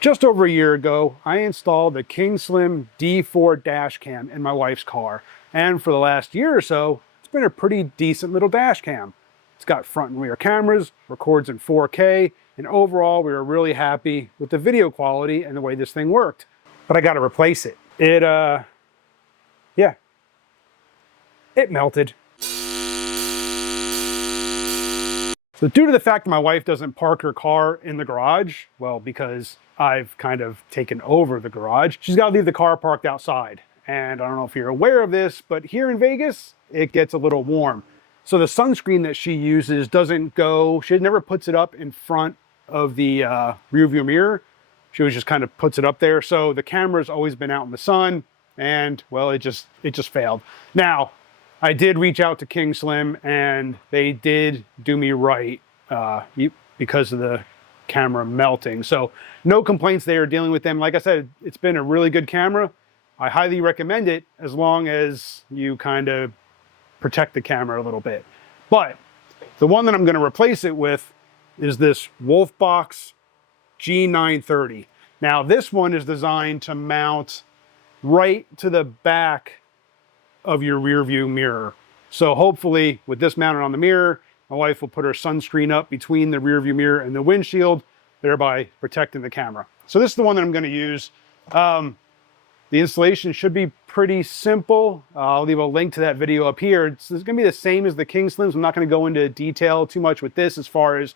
Just over a year ago, I installed the King Slim D4 dash cam in my wife's car. And for the last year or so, it's been a pretty decent little dash cam. It's got front and rear cameras, records in 4K, and overall we were really happy with the video quality and the way this thing worked. But I gotta replace it. It melted. So due to the fact that my wife doesn't park her car in the garage, well, because I've kind of taken over the garage, she's got to leave the car parked outside. And I don't know if you're aware of this, but here in Vegas, it gets a little warm. So the sunscreen that she uses doesn't go, she never puts it up in front of the rear view mirror. She just kind of puts it up there. So the camera's always been out in the sun and, well, it just failed. Now, I did reach out to King Slim and they did do me right because of the camera melting. So no complaints there dealing with them. Like I said, it's been a really good camera. I highly recommend it as long as you kind of protect the camera a little bit. But the one that I'm going to replace it with is this Wolfbox G930. Now this one is designed to mount right to the back of your rear view mirror. So hopefully with this mounted on the mirror, my wife will put her sunscreen up between the rear view mirror and the windshield, thereby protecting the camera. So this is the one that I'm going to use. The installation should be pretty simple. I'll leave a link to that video up here. It's going to be the same as the King Slims. I'm not going to go into detail too much with this as far as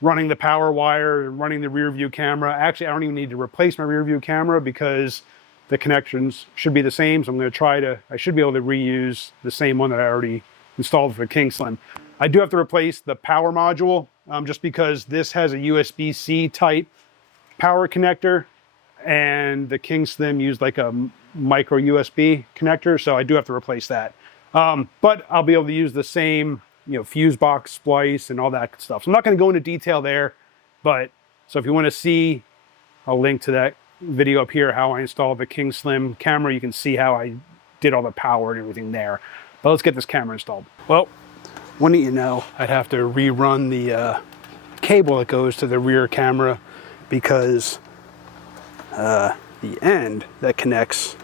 running the power wire and running the rear view camera. Actually, I don't even need to replace my rear view camera because the connections should be the same. So I'm going to I should be able to reuse the same one that I already installed for the King Slim. I do have to replace the power module just because this has a USB-C type power connector and the King Slim used like a micro USB connector. So I do have to replace that. But I'll be able to use the same, fuse box splice and all that stuff. So I'm not going to go into detail there, but so if you want to see, I'll link to that video up here, how I installed the King Slim camera. You can see how I did all the power and everything there. But let's get this camera installed. Well, wouldn't you know, I'd have to rerun the cable that goes to the rear camera because the end that connects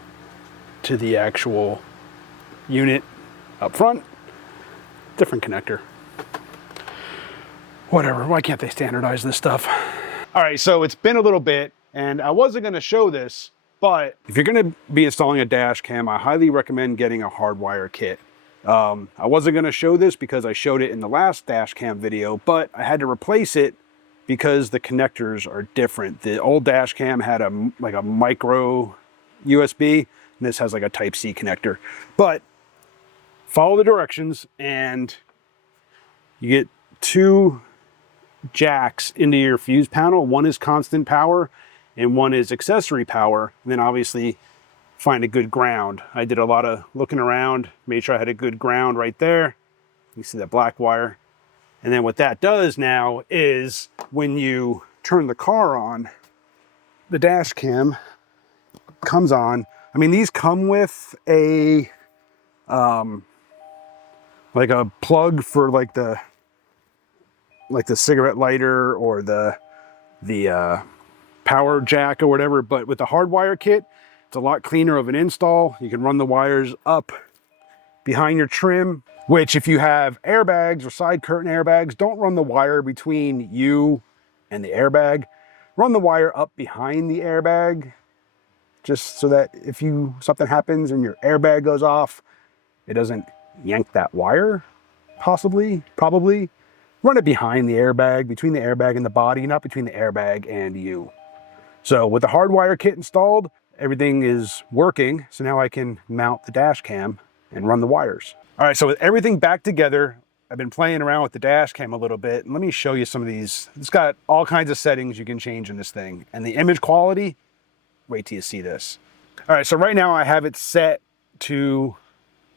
to the actual unit up front, different connector. Whatever, why can't they standardize this stuff? All right, so it's been a little bit and I wasn't gonna show this, but if you're gonna be installing a dash cam, I highly recommend getting a hardwire kit. I wasn't gonna show this because I showed it in the last dash cam video, but I had to replace it because the connectors are different. The old dash cam had a micro USB, and this has like a Type-C connector. But follow the directions and you get two jacks into your fuse panel. One is constant power and one is accessory power. And then obviously find a good ground. I did a lot of looking around, made sure I had a good ground right there. You see that black wire. And then what that does now is when you turn the car on, the dash cam comes on. I mean, these come with a like a plug for like the cigarette lighter or the power jack or whatever, but with the hardwire kit, it's a lot cleaner of an install. You can run the wires up behind your trim, which if you have airbags or side curtain airbags, don't run the wire between you and the airbag. Run the wire up behind the airbag, just so that if something happens and your airbag goes off, it doesn't yank that wire, probably. Run it behind the airbag, between the airbag and the body, not between the airbag and you. So with the hardwire kit installed, everything is working. So now I can mount the dash cam and run the wires. All right, so with everything back together, I've been playing around with the dash cam a little bit. And let me show you some of these. It's got all kinds of settings you can change in this thing. And the image quality, wait till you see this. All right, so right now I have it set to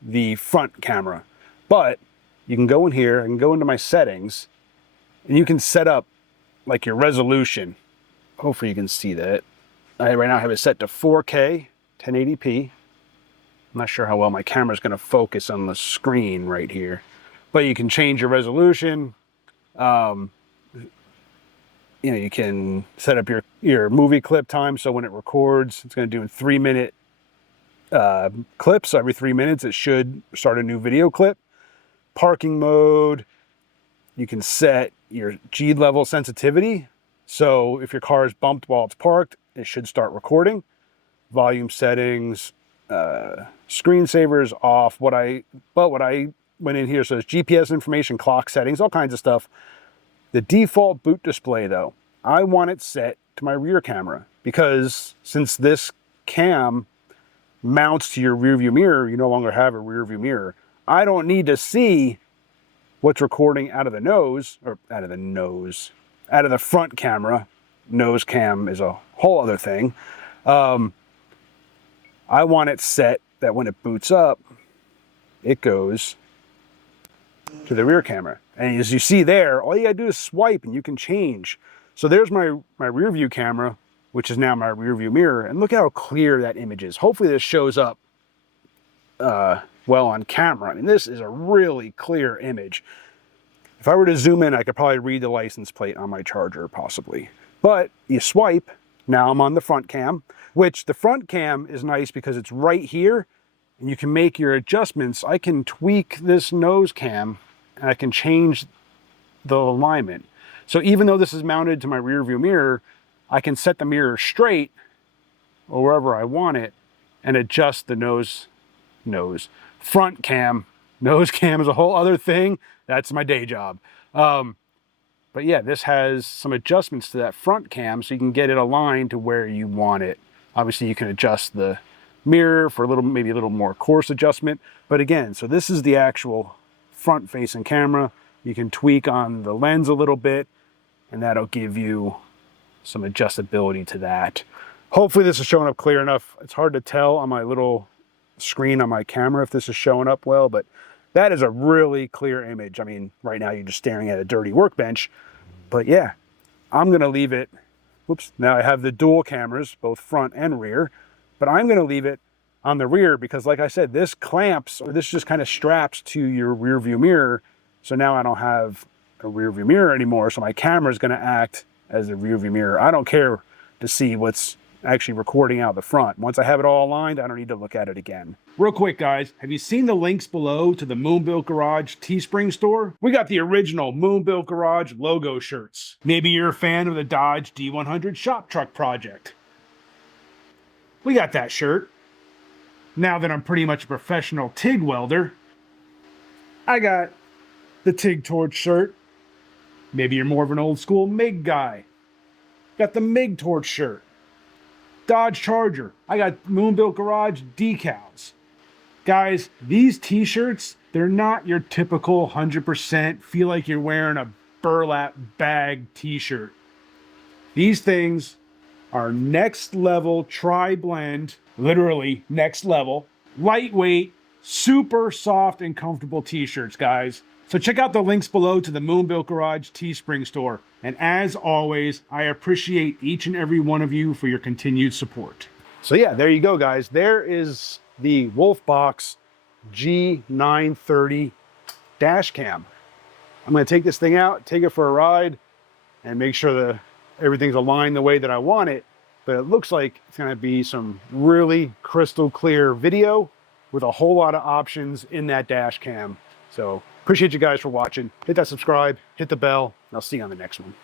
the front camera, but you can go in here and go into my settings and you can set up like your resolution. Hopefully you can see that. Right now I have it set to 4K, 1080p. I'm not sure how well my camera's gonna focus on the screen right here, but you can change your resolution. you can set up your movie clip time. So when it records, it's going to do in 3-minute clips. So every 3 minutes, it should start a new video clip. Parking mode, you can set your G level sensitivity. So if your car is bumped while it's parked, it should start recording. Volume settings, screensavers off. What I went in here, so it's GPS information, clock settings, all kinds of stuff. The default boot display though, I want it set to my rear camera, because since this cam mounts to your rear view mirror, you no longer have a rear view mirror. I don't need to see what's recording out of the nose, or out of the front camera. Nose cam is a whole other thing. I want it set that when it boots up, it goes to the rear camera. And as you see there, all you gotta do is swipe and you can change. So there's my rear view camera, which is now my rear view mirror. And look how clear that image is. Hopefully this shows up well on camera. I mean, this is a really clear image. If I were to zoom in, I could probably read the license plate on my Charger, possibly. But you swipe, now I'm on the front cam, which the front cam is nice because it's right here, and you can make your adjustments. I can tweak this nose cam, and I can change the alignment. So even though this is mounted to my rear view mirror, I can set the mirror straight or wherever I want it and adjust the nose. Front cam, nose cam is a whole other thing. That's my day job. But yeah, this has some adjustments to that front cam so you can get it aligned to where you want it. Obviously you can adjust the mirror for maybe a little more coarse adjustment. But again, so this is the actual front facing camera. You can tweak on the lens a little bit, and that'll give you some adjustability to that. Hopefully this is showing up clear enough. It's hard to tell on my little screen on my camera if this is showing up well, but that is a really clear image. I mean, right now you're just staring at a dirty workbench, but yeah, I'm gonna leave it. Whoops, now I have the dual cameras, both front and rear, but I'm gonna leave it on the rear because like I said, this clamps, or this just kind of straps to your rear view mirror. So now I don't have a rear view mirror anymore. So my camera is gonna act as a rear view mirror. I don't care to see what's actually recording out the front. Once I have it all aligned, I don't need to look at it again. Real quick, guys, have you seen the links below to the MoonBuilt Garage Teespring store? We got the original MoonBuilt Garage logo shirts. Maybe you're a fan of the Dodge D100 shop truck project. We got that shirt. Now that I'm pretty much a professional TIG welder, I got the TIG Torch shirt. Maybe you're more of an old school MIG guy. Got the MIG Torch shirt. Dodge Charger. I got MoonBuilt Garage decals. Guys, these t-shirts, they're not your typical 100% feel like you're wearing a burlap bag t-shirt. These things are next level tri-blend, literally next level, lightweight, super soft and comfortable t-shirts, guys. So check out the links below to the MoonBuilt Garage Teespring store. And as always, I appreciate each and every one of you for your continued support. So yeah, there you go, guys. There is the Wolfbox G930 dash cam. I'm gonna take this thing out, take it for a ride, and make sure that everything's aligned the way that I want it. But it looks like it's gonna be some really crystal clear video with a whole lot of options in that dash cam. So appreciate you guys for watching. Hit that subscribe, hit the bell, and I'll see you on the next one.